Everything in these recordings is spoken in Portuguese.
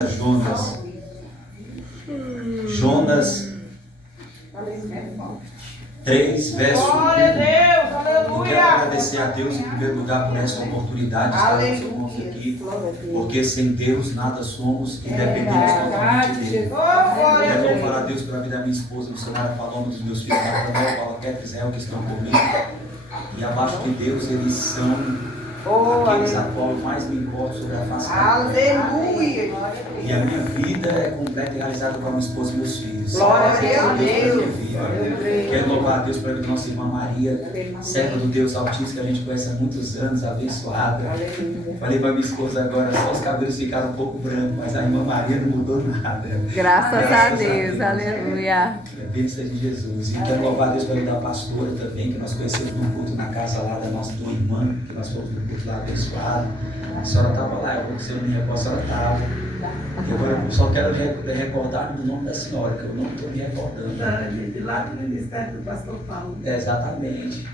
Jonas 3, verso 1. Eu quero agradecer a Deus em primeiro lugar por essa oportunidade de estarmos irmãos aqui, porque sem Deus nada somos e dependemos totalmente dele. Quero louvar a Deus pela vida da minha esposa, missionária Paloma, dos meus filhos, Nathanael, Paula, Kéter, Israel, que estão comigo. E abaixo de Deus eles são aqueles a qual eu mais me importo sobre a face da terra. Aleluia! E a minha vida é completa e realizada com a minha esposa e meus filhos. Glória a Deus! Quero louvar a Deus pela vida da nossa irmã Maria, serva do Deus Altíssimo, que a gente conhece há muitos anos, abençoada. Falei para minha esposa agora, só os cabelos ficaram um pouco brancos, mas a irmã Maria não mudou nada. Graças a Deus, aleluia. Bênção de Jesus. E quero louvar a Deus pela vida da pastora também, que nós conhecemos no culto na casa lá da nossa tua irmã, que nós fomos no culto lá abençoado. A senhora estava lá, eu vou dizer, a senhora estava. Eu só quero recordar o nome da senhora, que eu não estou me recordando. De lá do ministério do pastor Paulo. Exatamente.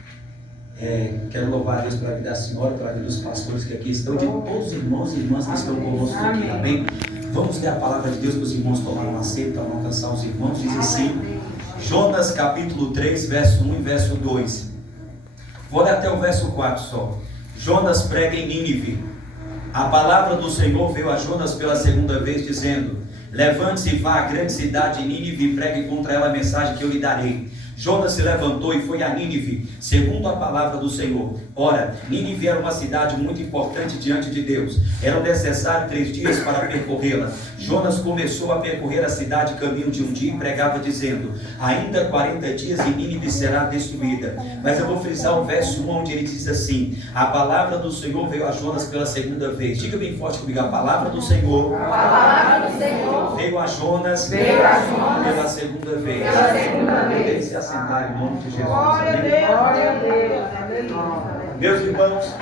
Quero louvar a Deus pela vida da senhora, pela vida dos pastores que aqui estão, de todos os irmãos e irmãs que estão conosco aqui, amém? Vamos ler a palavra de Deus para os irmãos tomarem um assento, para não cansar os irmãos. Diz assim, Jonas capítulo 3, verso 1 e verso 2. Vou ler até o verso 4 só. Jonas prega em Nínive. A palavra do Senhor veio a Jonas pela segunda vez, dizendo: levante-se e vá à grande cidade de Nínive e pregue contra ela a mensagem que eu lhe darei. Jonas se levantou e foi a Nínive, segundo a palavra do Senhor. Ora, Nínive era uma cidade muito importante diante de Deus. Eram necessários 3 dias para percorrê-la. Jonas começou a percorrer a cidade caminho de um dia e pregava dizendo: ainda 40 dias e Nínive será destruída. Mas eu vou frisar o verso 1, onde ele diz assim: a palavra do Senhor veio a Jonas pela segunda vez. Diga bem forte comigo: a palavra do Senhor, veio a Jonas, pela segunda vez. Deve se assentar em nome de Jesus. Glória a Deus. Meus irmãos,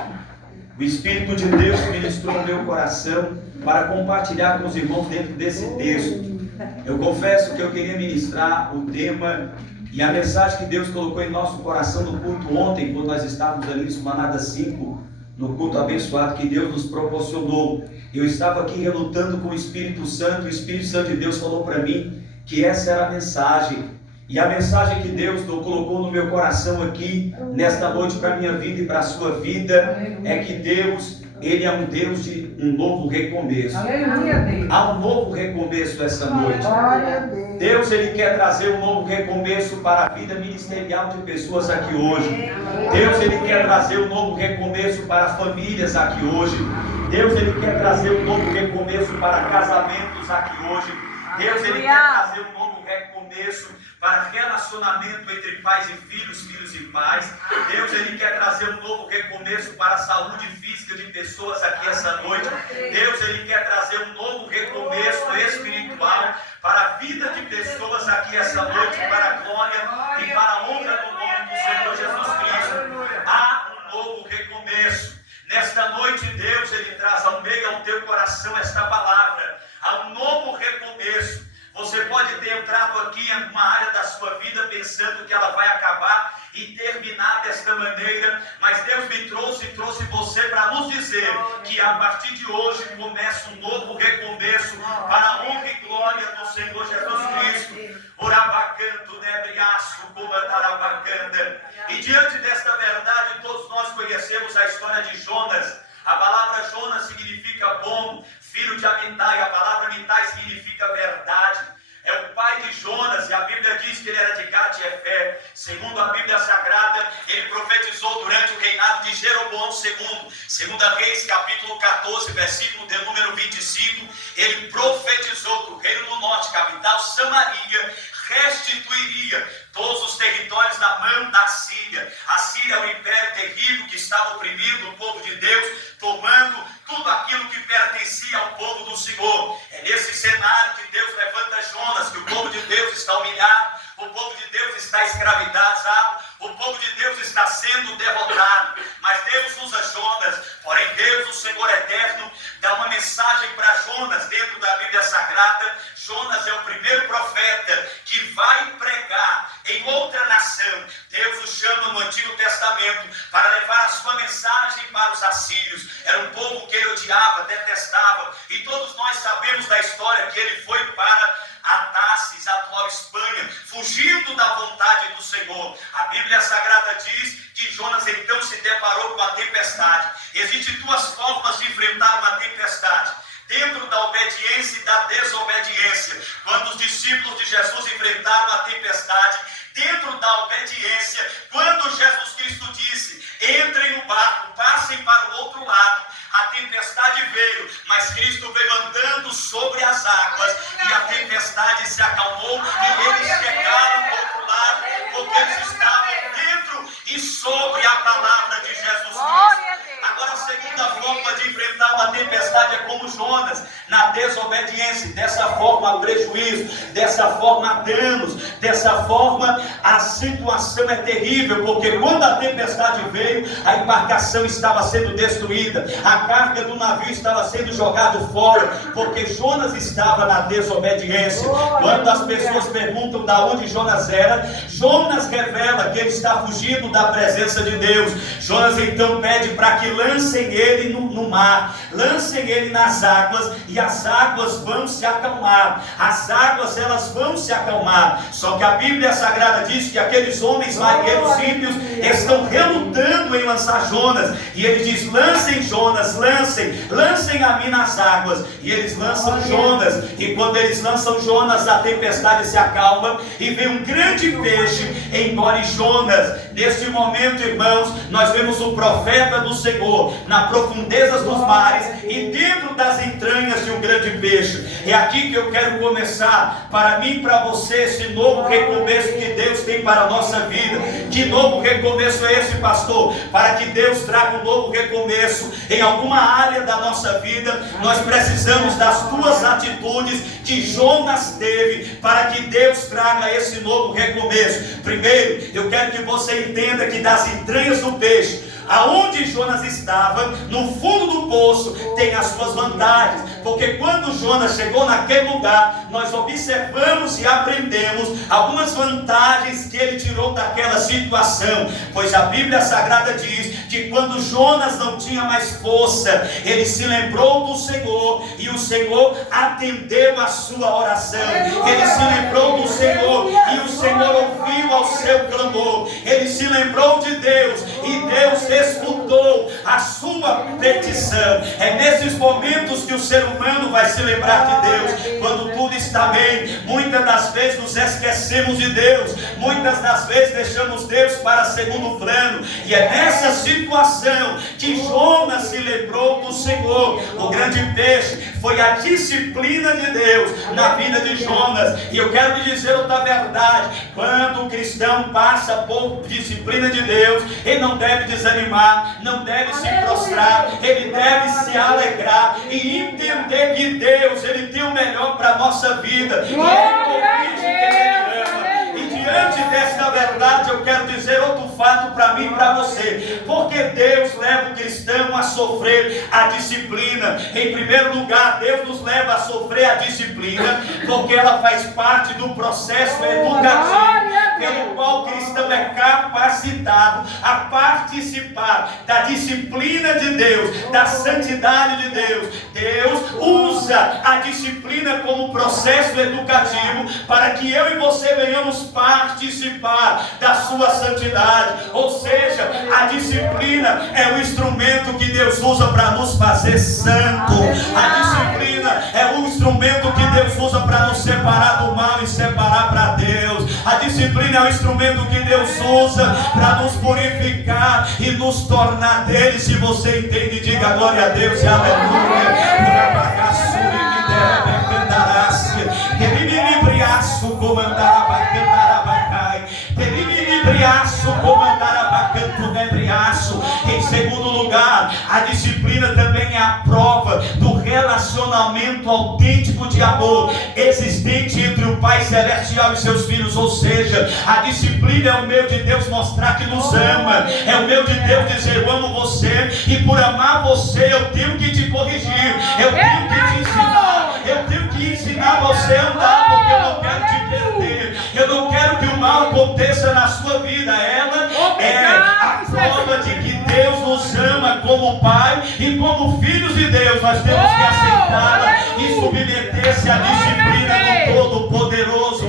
o Espírito de Deus ministrou no meu coração para compartilhar com os irmãos dentro desse texto. Eu confesso que eu queria ministrar o tema e a mensagem que Deus colocou em nosso coração no culto ontem, quando nós estávamos ali em Esplanada 5, no culto abençoado que Deus nos proporcionou. Eu estava aqui relutando com o Espírito Santo de Deus falou para mim que essa era a mensagem. E a mensagem que Deus colocou no meu coração aqui, nesta noite, para a minha vida e para a sua vida, é que Deus, Ele é um Deus de um novo recomeço. Há um novo recomeço essa noite. Deus, Ele quer trazer um novo recomeço para a vida ministerial de pessoas aqui hoje. Deus, Ele quer trazer um novo recomeço para famílias aqui hoje. Deus, Ele quer trazer um novo recomeço para casamentos aqui hoje. Deus, Ele quer trazer um novo recomeço para relacionamento entre pais e filhos, filhos e pais. Deus, Ele quer trazer um novo recomeço para a saúde física de pessoas aqui essa noite. Deus, Ele quer trazer um novo recomeço espiritual para a vida de pessoas aqui essa noite, para a glória e para a honra do nome do Senhor Jesus Cristo. Há um novo recomeço. Nesta noite, Deus, Ele traz ao meio ao teu coração esta palavra. Há um novo recomeço. Você pode ter entrado aqui em uma área da sua vida pensando que ela vai acabar e terminar desta maneira, mas Deus me trouxe você para nos dizer que a partir de hoje começa um novo recomeço para a honra e glória do Senhor Jesus Cristo. Orabacanto, nebriaço, comandarabacanda. E diante desta verdade, todos nós conhecemos a história de Jonas. A palavra Jonas significa bom, filho de Amitai. A palavra Amitai significa verdade. É o pai de Jonas, e a Bíblia diz que ele era de Gade e Efé. Segundo a Bíblia Sagrada, ele profetizou durante o reinado de Jeroboão II. Segunda Reis, capítulo 14, versículo de número 25. Ele profetizou que o reino do norte, capital Samaria, restituiria todos os territórios da mão da Síria. A Síria é um império terrível que estava oprimindo o povo de Deus, tomando tudo aquilo que pertencia ao povo do Senhor. É nesse cenário que Deus levanta Jonas, que o povo de Deus está humilhado, o povo de Deus está escravizado, o povo de Deus está sendo derrotado. Mas Deus usa Jonas, porém Deus, o Senhor eterno, dá uma mensagem para Jonas dentro da Bíblia Sagrada, Jonas é o primeiro profeta que vai pregar em outra nação. Deus o chama no Antigo Testamento para levar a sua mensagem para os assírios. Era um povo que ele odiava, detestava, e todos nós sabemos da história que ele foi para a Tarsis, a atual Espanha, fugindo da vontade do Senhor. A Bíblia Sagrada diz que Jonas então se deparou com a tempestade. Existem duas formas de enfrentar uma tempestade: dentro da obediência e da desobediência. Quando os discípulos de Jesus enfrentaram a tempestade, dentro da obediência, quando Jesus Cristo disse: entrem no barco, passem para o outro lado, a tempestade veio, mas Cristo veio andando sobre as águas, e a tempestade se acalmou, e eles chegaram do outro lado, porque eles estavam dentro e sobre a palavra de Jesus Cristo. Agora, a segunda forma de enfrentar uma tempestade é como Jonas, na desobediência. Dessa forma há prejuízo, dessa forma há danos, dessa forma a situação é terrível, porque quando a tempestade veio, a embarcação estava sendo destruída, a carga do navio estava sendo jogada fora, porque Jonas estava na desobediência. Quando as pessoas perguntam de onde Jonas era, Jonas revela que ele está fugindo da presença de Deus. Jonas então pede para que lancem ele no mar, lancem ele nas águas, e as águas vão se acalmar. As águas, elas vão se acalmar. Só que a Bíblia Sagrada diz que aqueles homens marinheiros ímpios estão relutando em lançar Jonas, e ele diz: lancem Jonas, lancem a mim nas águas. E eles lançam Jonas, e quando eles lançam Jonas, a tempestade se acalma, e vem um grande peixe, engole Jonas. Neste momento, irmãos, nós vemos o profeta do Senhor na profundezas dos mares e dentro das entranhas de um grande peixe. É aqui que eu quero começar, para mim e para você, esse novo recomeço que Deus tem para a nossa vida. Que novo recomeço é esse, pastor? Para que Deus traga um novo recomeço em alguma área da nossa vida, nós precisamos das duas atitudes que Jonas teve para que Deus traga esse novo recomeço. Primeiro, eu quero que você entenda que das entranhas do peixe, aonde Jonas estava, no fundo do poço, tem as suas vantagens, porque quando Jonas chegou naquele lugar, nós observamos e aprendemos algumas vantagens que ele tirou daquela situação, pois a Bíblia Sagrada diz que quando Jonas não tinha mais força, ele se lembrou do Senhor, e o Senhor atendeu a sua oração. Ele se lembrou do Senhor, e o Senhor ouviu ao seu clamor. Ele se lembrou de Deus, e Deus escutou a sua petição. É nesses momentos que o ser humano vai se lembrar de Deus. Quando tudo está bem, muitas das vezes nos esquecemos de Deus, muitas das vezes deixamos Deus para segundo plano, e é nessa situação que Jonas se lembrou do Senhor. O grande peixe foi a disciplina de Deus na vida de Jonas. E eu quero lhe dizer outra verdade: quando o cristão passa por disciplina de Deus, ele não deve desanimar, não deve se prostrar, ele deve se alegrar e entender que Deus, ele tem o melhor para a nossa vida, e ele corrige quem ele ama. E diante desta verdade, eu quero dizer outro fato para mim e para você: porque Deus leva o cristão a sofrer a disciplina. Em primeiro lugar, Deus nos leva a sofrer a disciplina porque ela faz parte do processo educativo pelo qual o cristão é capacitado a participar da disciplina de Deus, da santidade de Deus. Deus usa a disciplina como processo educativo para que eu e você venhamos participar da sua santidade. Ou seja, a disciplina é o instrumento que Deus usa para nos fazer santo. A disciplina é o instrumento que Deus usa para nos separar do mal e separar para Deus. A disciplina é o instrumento que Deus usa para nos purificar e nos tornar dele. Se você entende, diga glória a Deus e aleluia. Em segundo lugar, a disciplina também é a prova do relacionamento autêntico de amor existente entre o Pai Celestial e seus filhos. Ou seja, a disciplina é o meio de Deus mostrar que nos ama, é o meio de Deus dizer: eu amo você, e por amar você eu tenho que te corrigir, eu tenho que te ensinar, eu tenho que aqui ensinar você a andar, porque eu não quero te perder. Eu não quero que o mal aconteça na sua vida. Ela é a prova de que Deus nos ama como Pai e como filhos de Deus. Nós temos que aceitá-la e submeter-se à disciplina do Todo-Poderoso.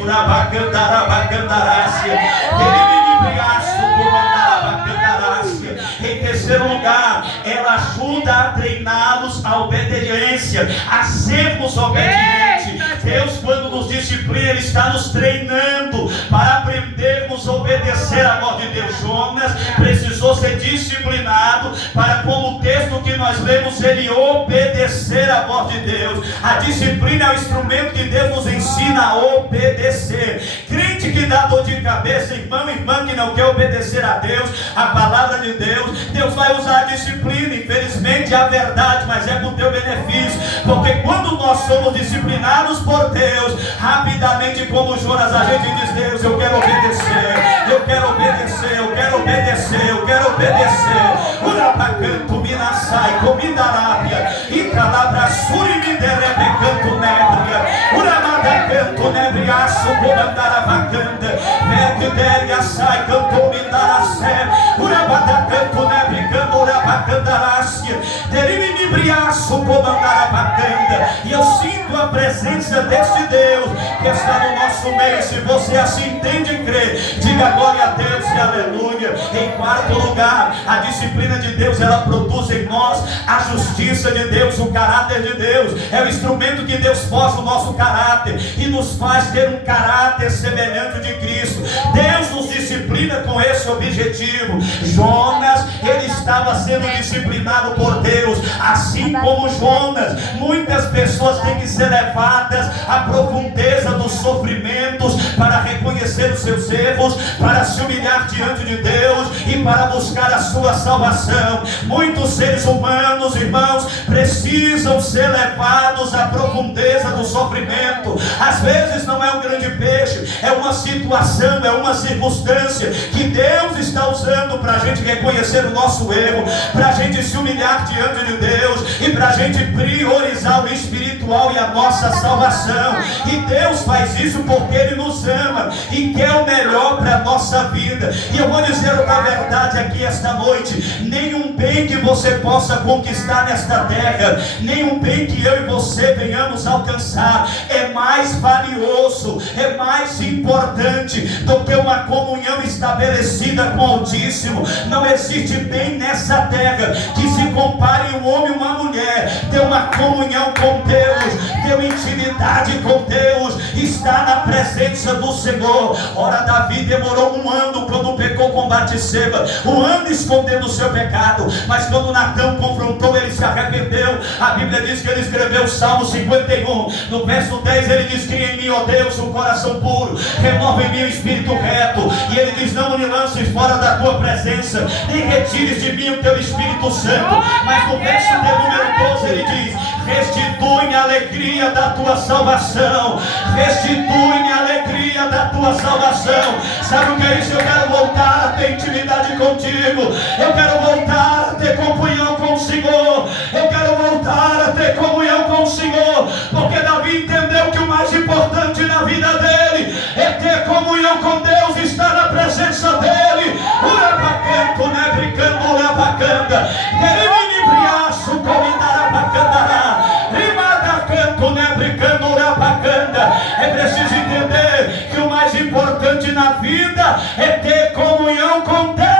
Em terceiro lugar, ela ajuda a treiná-los à obediência, a sermos obedientes. Deus, quando nos disciplina, Ele está nos treinando para aprendermos a obedecer à voz de Deus. Jonas precisou ser disciplinado para, como o texto que nós lemos, ele obedecer à voz de Deus. A disciplina é o instrumento que Deus nos ensina a obedecer. Crente que dá dor de cabeça, irmão e irmã que não quer obedecer a Deus, a palavra de Deus, Deus vai usar a disciplina. Infelizmente é a verdade, mas é para o teu benefício, porque quando nós somos disciplinados por Deus, rapidamente, como Jonas, a gente diz: Deus, eu quero obedecer, eu quero obedecer, eu quero obedecer, eu quero obedecer. Urabacanto, minasai, comidarábia, e calabra, surimidere, canto nebria, uramadacanto, nebriaço, comandaravacanda, vertideria, sai, canto, mindaracé, urabadacanto, nebricando, urabacandarácia, derimibriaço, comandaravacanda. E eu sinto a presença deste Deus que está no nosso meio. Se você assim entende e crê, diga glória a Deus e aleluia. Em quarto lugar, a disciplina de Deus, ela produz em nós a justiça de Deus, o caráter de Deus. É o instrumento que Deus forja o nosso caráter e nos faz ter um caráter semelhante de Cristo. Deus nos disciplina com esse objetivo. Jonas, ele estava sendo disciplinado por Deus, assim como Jonas. Muitas pessoas têm que ser levadas à profundeza dos sofrimentos para reconhecer os seus erros, para se humilhar diante de Deus e para buscar a sua salvação. Muitos seres humanos, irmãos, precisam ser levados à profundeza do sofrimento. Às vezes não é um grande peixe, é uma situação, é uma circunstância que Deus está usando para a gente reconhecer o nosso erro, para a gente se humilhar diante de Deus e para a gente priorizar o espiritual e a nossa salvação. E Deus faz isso porque Ele nos ama e quer o melhor para a nossa vida. E eu vou dizer uma verdade aqui esta noite: nenhum bem que você possa conquistar nesta terra, nenhum bem que eu e você venhamos alcançar é mais valioso, é mais importante do que uma comunhão estabelecida com o Altíssimo. Não existe bem nessa terra que se compare um homem e uma mulher ter uma comunhão com Deus, ter uma intimidade com Deus, estar na presença do Senhor. Ora, Davi demorou um ano quando pecou com Batseba, um ano escondendo o seu pecado, mas quando Natã confrontou, ele se arrependeu. A Bíblia diz que ele escreveu o Salmo 51, no verso 10 ele diz: cria em mim, ó Deus, um coração puro, renova em mim o espírito reto. E ele diz: não me lances fora da tua presença, nem retires de mim o teu Espírito Santo. Mas no verso de número 12 ele diz: restitui-me a alegria da tua salvação, restitui-me a alegria da tua salvação. Sabe o que é isso? Eu quero voltar a ter intimidade contigo, eu quero voltar a ter comunhão com o Senhor, eu quero voltar a ter comunhão com o Senhor, porque Davi entendeu que o mais importante na vida dele é ter comunhão com Deus, estar na presença dele. Urabacanto, nebricando, urabacanda, derimibriaço, comindarabacanda, rimadacanto, nebricando, urabacanda. É preciso entender que o mais importante na vida é ter comunhão com Deus.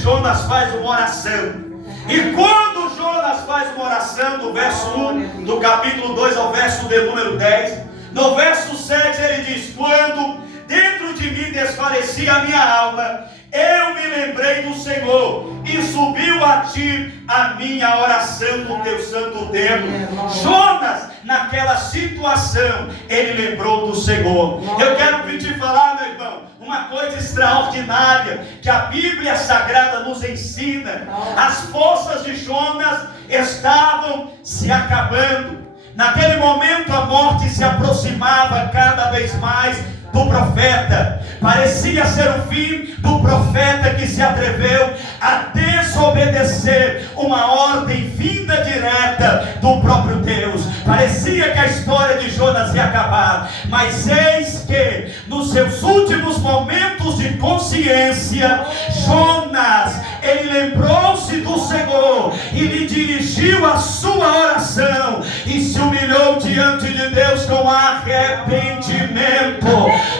Jonas faz uma oração. E quando Jonas faz uma oração, do verso 1 do capítulo 2 ao verso de número 10, no verso 7 ele diz: quando dentro de mim desfalecia a minha alma, eu me lembrei do Senhor, e subiu a ti a minha oração no teu santo templo. Jonas, naquela situação, ele lembrou do Senhor. Eu quero te falar, meu irmão, uma coisa extraordinária que a Bíblia Sagrada nos ensina. As forças de Jonas estavam se acabando. Naquele momento a morte se aproximava cada vez mais do profeta, parecia ser o fim do profeta que se atreveu a desobedecer uma ordem vinda direta do próprio Deus. Parecia que a história de Jonas ia acabar, mas eis que nos seus últimos momentos de consciência, Jonas, ele lembrou-se do Senhor e lhe dirigiu a sua oração e se humilhou diante de Deus com arrependimento.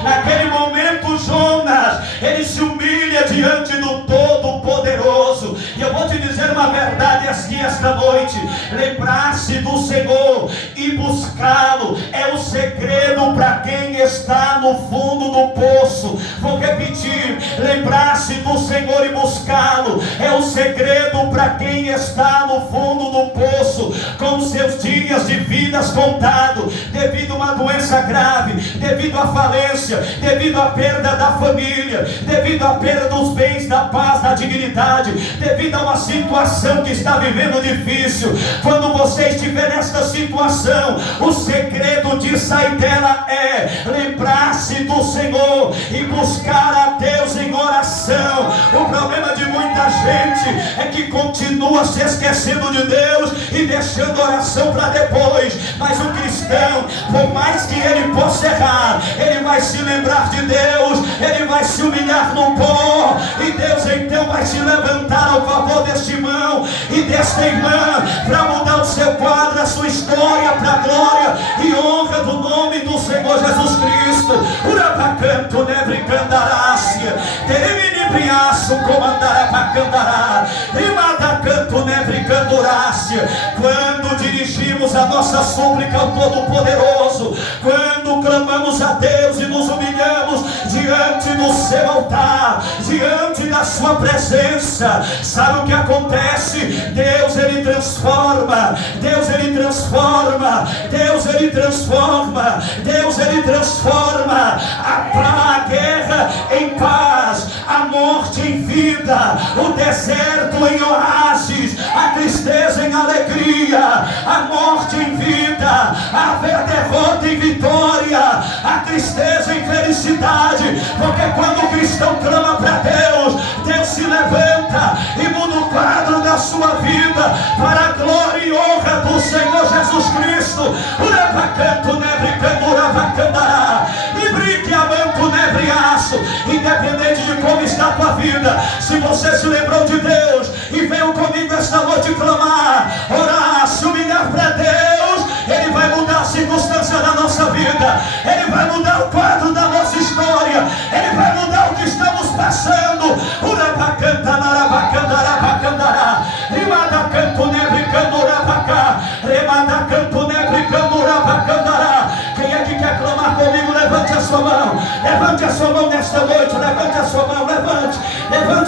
Naquele momento, Jonas, ele se humilha diante do Todo-Poderoso. E eu vou te dizer uma verdade aqui esta noite: lembrar-se do Senhor e buscá-lo é o segredo para quem está no fundo do poço. Vou repetir: lembrar-se do Senhor e buscá-lo é o segredo para quem está no fundo do poço, com seus dias de vidas contados, devido a uma doença grave, devido à falência, devido à perda da família, devido à perda dos bens, da paz, da dignidade, devido a uma situação que está vivendo difícil. Quando você estiver nesta situação, o segredo de sair dela é lembrar-se do Senhor e buscar a Deus em oração. O problema de muita gente é que continua se esquecendo de Deus e deixando a oração para depois. Mas o cristão, por mais que ele possa errar, ele vai se lembrar de Deus, ele vai se humilhar no pó, e Deus então vai se levantar ao favor deste irmão e desta irmã para mudar o seu quadro, a sua história, para a glória e honra do nome do Senhor Jesus Cristo. Urabacanto nebricandarácia, tereminibriaço comandarabacandará, rimadacanto nebricandurácia. Quando dirigimos a nossa súplica ao Todo-Poderoso, quando clamamos a Deus e nos humilhamos diante do seu altar, diante da sua presença, sabe o que acontece? Deus ele transforma, Deus ele transforma, Deus ele transforma, Deus ele transforma a guerra em paz, a morte em vida, o deserto em oásis, a tristeza em alegria, a morte em vida, a derrota em vitória, a tristeza em felicidade. Porque quando o cristão clama para Deus, Deus se levanta e muda o quadro da sua vida para a glória e honra do Senhor Jesus Cristo. Urabacanto nebricando urabacandará, librique amanto nebriaço. Independente de como está a tua vida, se você se lembrou de Deus e veio comigo esta noite clamar, orar, se humilhar para Deus, Ele vai mudar a circunstância da nossa vida, Ele vai mudar o quadro da nossa história, Ele vai mudar o que estamos passando. Urabacanta, narabacandarabacandará, rimadacanto nebricando urabacá, remadacanto nebricando urabacandará. Quem é que quer clamar comigo? Levante a sua mão, levante a sua mão nesta noite, levante a sua mão, levante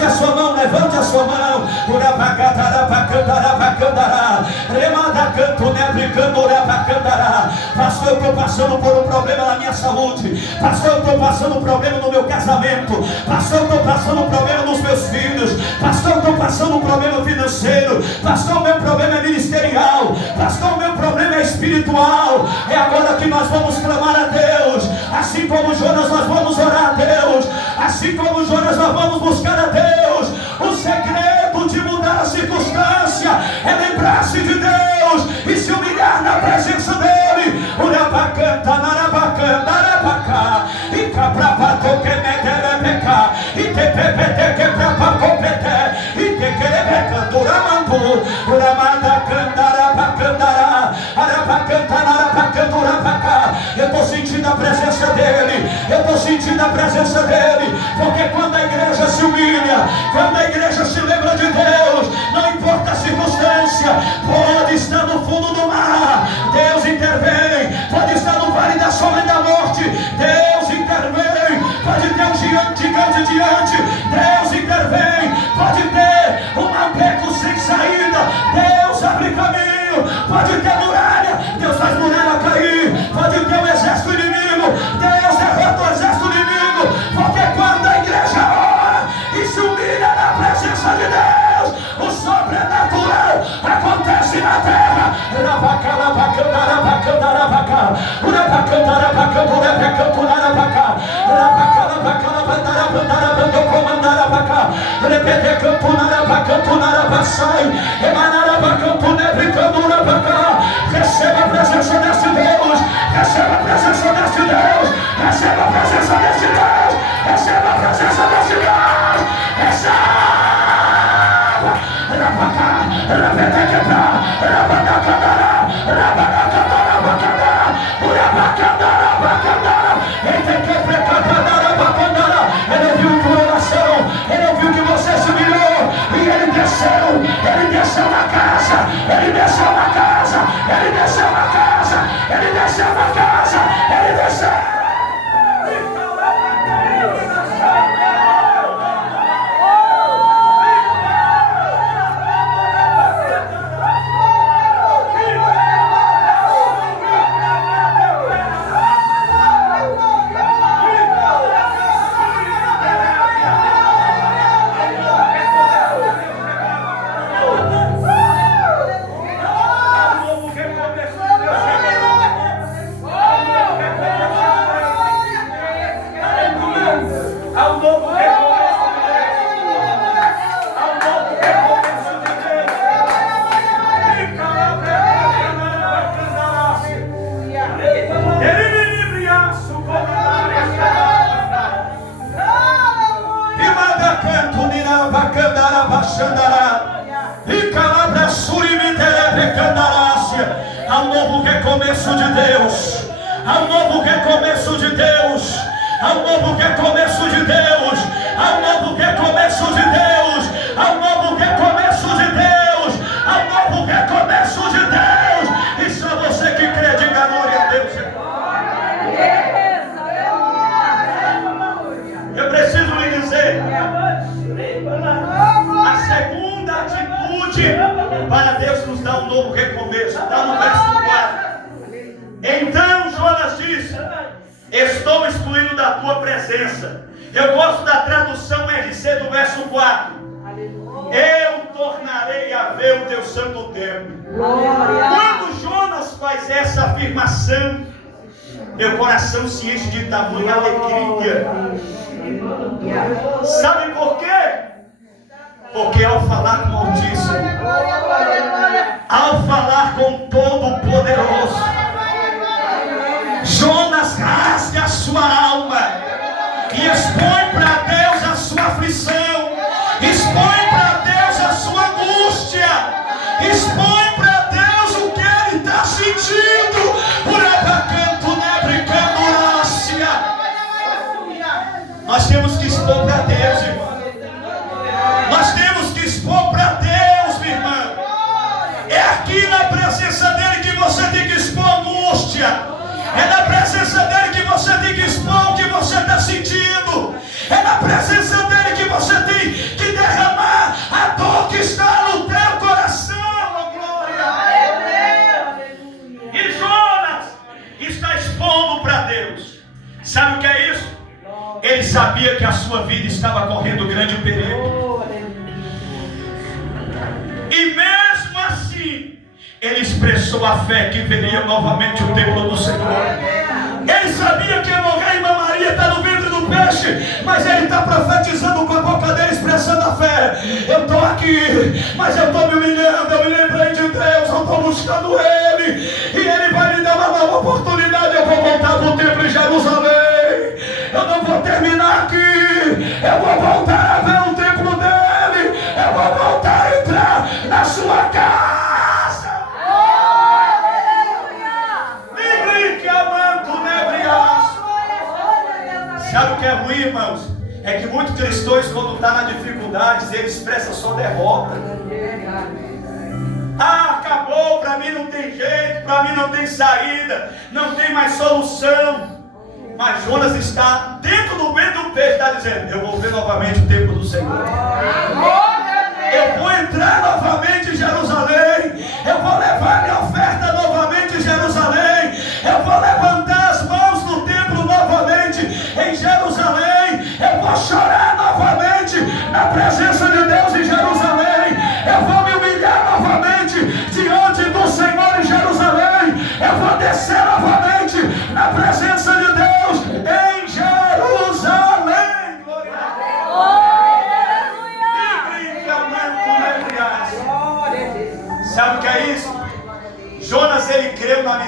a sua mão, levante a sua mão. Urabacandarabacandará, remadacanto nebricando urabacandará. Pastor, eu estou passando por um problema na minha saúde. Pastor, eu estou passando um problema no meu casamento. Pastor, eu estou passando um problema nos meus filhos. Pastor, eu estou passando um problema financeiro. Pastor, o meu problema é ministerial. Pastor, o meu problema é espiritual. É agora que nós vamos clamar a Deus. Assim como Jonas, nós vamos orar a Deus. Assim como Jonas, nós vamos buscar a Deus. O segredo de mudar a circunstância é lembrar-se de Deus e se humilhar na presença dEle. Urabacanta, narabacanta, narabacá, e caprapato que meterebeca, e tepepete que prapacopete, e tequerebecanta, uramandu, uramandacanta, arabacandará, arabacanta, narabacanta, urabacá. Eu estou sentindo a presença dEle, eu estou sentindo a presença dEle, porque quando a igreja se humilha, quando a igreja se lembra de Deus, não importa a circunstância, pode estar no fundo do mar, Deus intervém. Pode estar no vale da sombra e da morte, Deus intervém. Pode ter um gigante diante, Deus intervem. Pode ter um beco sem saída, Deus abre caminho. Pode ter muralha, Deus faz muralha cair. Pode ter um exército inimigo, Deus derrota o exército inimigo. Porque quando a igreja ora e se humilha na presença de Deus, o sobrenatural acontece acontece na terra. Receba a presença deste Deus. Receba a presença deste Deus. Receba a presença deste Deus. Receba a presença deste Deus. Receba. Ele ouviu tua oração, ele ouviu que você se virou e ele desceu na casa, ele desceu na casa, ele desceu na casa, ele desceu na casa, ele desceu. Há um novo recomeço de Deus. Há um novo recomeço de Deus. Há um novo recomeço de Deus. Há um novo recomeço de Deus. Há um novo recomeço de Deus. Há um novo recomeço de Deus. E só você que crê, diga glória a Deus. Eu preciso lhe dizer, a segunda atitude para Deus nos dar um novo recomeço está no verso 4. Então Jonas disse: estou excluído da tua presença. Eu gosto da tradução RC do verso 4. Eu tornarei a ver o teu santo templo. Quando Jonas faz essa afirmação, meu coração se enche de tamanha alegria. Sabe por quê? Porque ao falar com o Altíssimo, ao falar com Todo-Poderoso, Jonas rasga a sua alma e expõe para Deus a sua aflição, expõe para Deus a sua angústia, expõe para Deus o que ele está sentindo. Nós temos que expor para Deus, irmão. Nós temos que expor para Deus, minha irmã. É aqui na presença dele que você tem que expor a angústia. É na presença dele que você tem que expor o que você está sentindo. É na presença dele que você tem que derramar a dor que está no teu coração. Oh, glória! E Jonas está expondo para Deus. Sabe o que é isso? Ele sabia que a sua vida estava correndo grande perigo. E mesmo assim, ele expressou a fé que veria novamente o templo do Senhor. Ele sabia que ia morrer, irmã Maria está no ventre do peixe, mas ele está profetizando com a boca dele, expressando a fé. Eu estou aqui, mas eu estou me humilhando, eu me lembrei de Deus, eu estou buscando Ele, e Ele vai me dar uma nova oportunidade. Eu vou voltar para o templo em Jerusalém. Eu não vou terminar aqui. Eu vou voltar a ver o templo dele. Eu vou voltar a entrar na sua casa. Livre que amanto nebriaço. Sabe o que é ruim, irmãos? É que muitos cristãos, quando estão na dificuldade, eles expressam só derrota. Ah, acabou, para mim não tem jeito, para mim não tem saída, não tem mais solução. Mas Jonas está dentro do ventre do peixe, está dizendo: eu vou ver novamente o templo do Senhor. Eu vou entrar novamente em Jerusalém. Eu vou levar minha oferta novamente em Jerusalém. Eu vou levantar as mãos no templo novamente em Jerusalém. Eu vou chorar novamente na presença de Deus em Jerusalém. Eu vou me humilhar novamente diante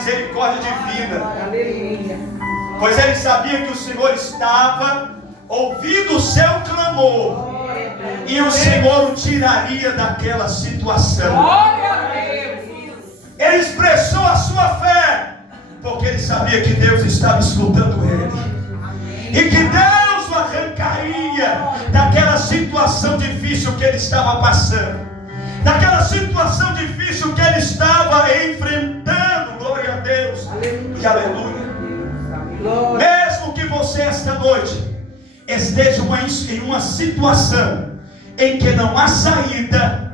misericórdia divina. Aleluia. Pois ele sabia que o Senhor estava ouvindo o seu clamor e o Senhor o tiraria daquela situação. Ele expressou a sua fé, porque ele sabia que Deus estava escutando ele e que Deus o arrancaria daquela situação difícil que ele estava passando, daquela situação difícil que ele estava enfrentando. Glória a Deus e aleluia. Mesmo que você esta noite esteja em uma situação em que não há saída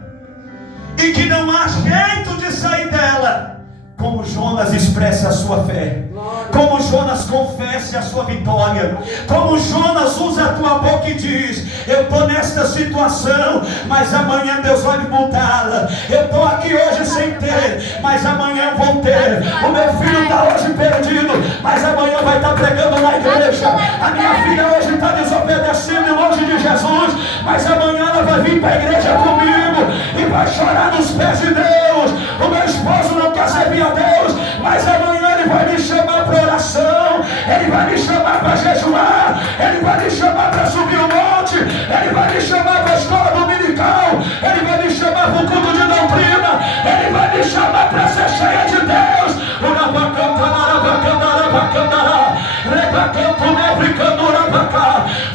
e que não há jeito de sair dela, como Jonas expressa a sua fé, como Jonas confessa a sua vitória, como Jonas usa a tua boca e diz: eu estou nesta situação, mas amanhã Deus vai me mudá-la. Eu estou aqui hoje sem ter, mas amanhã eu vou ter. O meu filho está hoje perdido, mas amanhã vai estar pregando na igreja. A minha filha hoje está desobedecendo longe de Jesus, mas amanhã ela vai vir para a igreja comigo e vai chorar nos pés de Deus. O meu esposo não quer servir a Deus, mas amanhã ele vai me chamar para oração, ele vai me chamar para jejuar, ele vai me chamar para subir o monte, ele vai me chamar para a escola dominical, ele vai me chamar para o culto de doutrina, ele vai me chamar para ser cheia de Deus.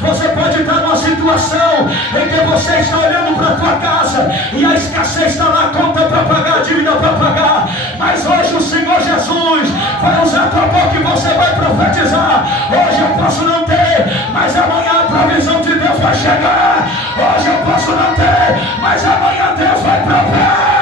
Você pode estar numa situação em que você está olhando para a tua casa e a escassez está lá, conta para pagar, dívida para pagar, mas hoje o Senhor Jesus vai usar a tua boca e você vai profetizar: hoje eu posso não ter, mas amanhã a provisão de Deus vai chegar. Hoje eu posso não ter, mas amanhã Deus vai prover.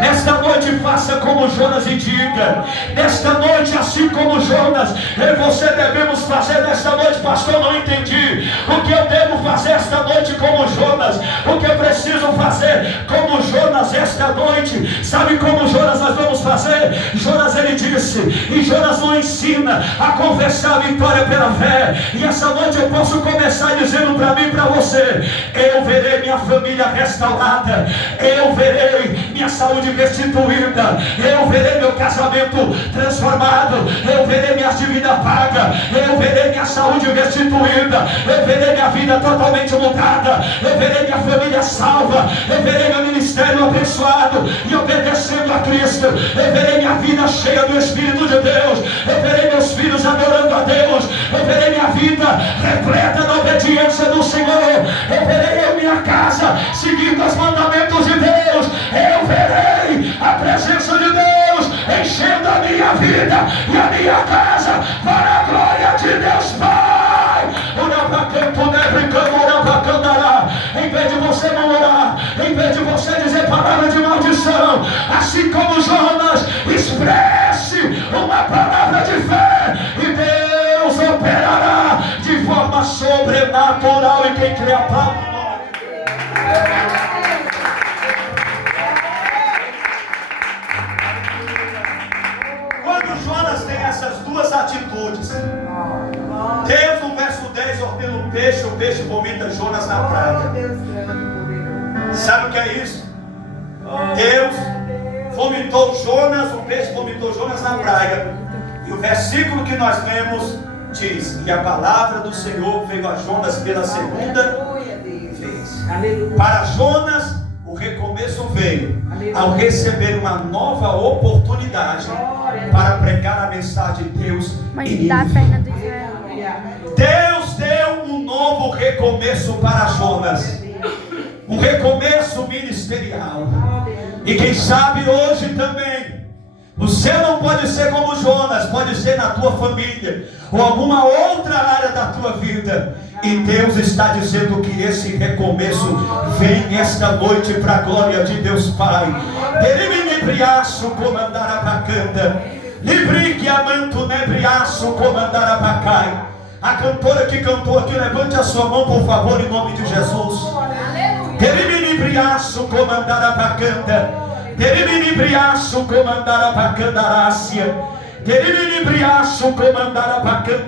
Nesta noite faça como Jonas e diga: nesta noite, assim como Jonas, eu e você devemos fazer nesta noite. Pastor, não entendi. O que eu devo fazer esta noite como Jonas? O que eu preciso fazer como Jonas esta noite? Sabe como Jonas nós vamos fazer? Jonas, ele disse, e Jonas nos ensina a confessar a vitória pela fé. E essa noite eu posso começar dizendo para mim e para você: eu verei minha família restaurada, eu verei minha saúde restituída, eu verei meu casamento transformado, eu verei minha dívida paga, eu verei minha saúde restituída, eu verei minha vida totalmente mudada, eu verei minha família salva, eu verei meu ministério abençoado e obedecendo a Cristo, eu verei minha vida cheia do Espírito de Deus, eu verei meus filhos adorando a Deus, eu verei minha vida repleta da obediência do Senhor, eu verei eu minha casa seguindo os mandamentos de Deus, eu verei a presença de Deus enchendo a minha vida e a minha casa para a glória de Deus Pai. Em vez de você murmurar, em vez de você dizer palavra de maldição, assim como Jonas, expresse uma palavra de fé e Deus operará de forma sobrenatural em quem crê a palavra. Jonas tem essas duas atitudes. Deus, no verso 10, ordena o peixe vomita Jonas na praia. Sabe o que é isso? Deus vomitou Jonas, o peixe vomitou Jonas na praia. E o versículo que nós lemos diz: e a palavra do Senhor veio a Jonas pela segunda vez. Para Jonas, o recomeço veio ao receber uma nova oportunidade para pregar a mensagem de Deus. Deus deu um novo recomeço para Jonas, um recomeço ministerial. E quem sabe hoje também você não pode ser como Jonas, pode ser na tua família ou alguma outra área da tua vida. E Deus está dizendo que esse recomeço vem esta noite para a glória de Deus Pai. Deriminebriaço comandar a bacanta, librique amanto nebriaço comandar a bacai. A cantora que cantou aqui, levante a sua mão por favor, em nome de Jesus. Deriminebriaço comandar a bacanta, deriminebriaço comandar a bacandarácia, deriminebriaço comandar a bacanta.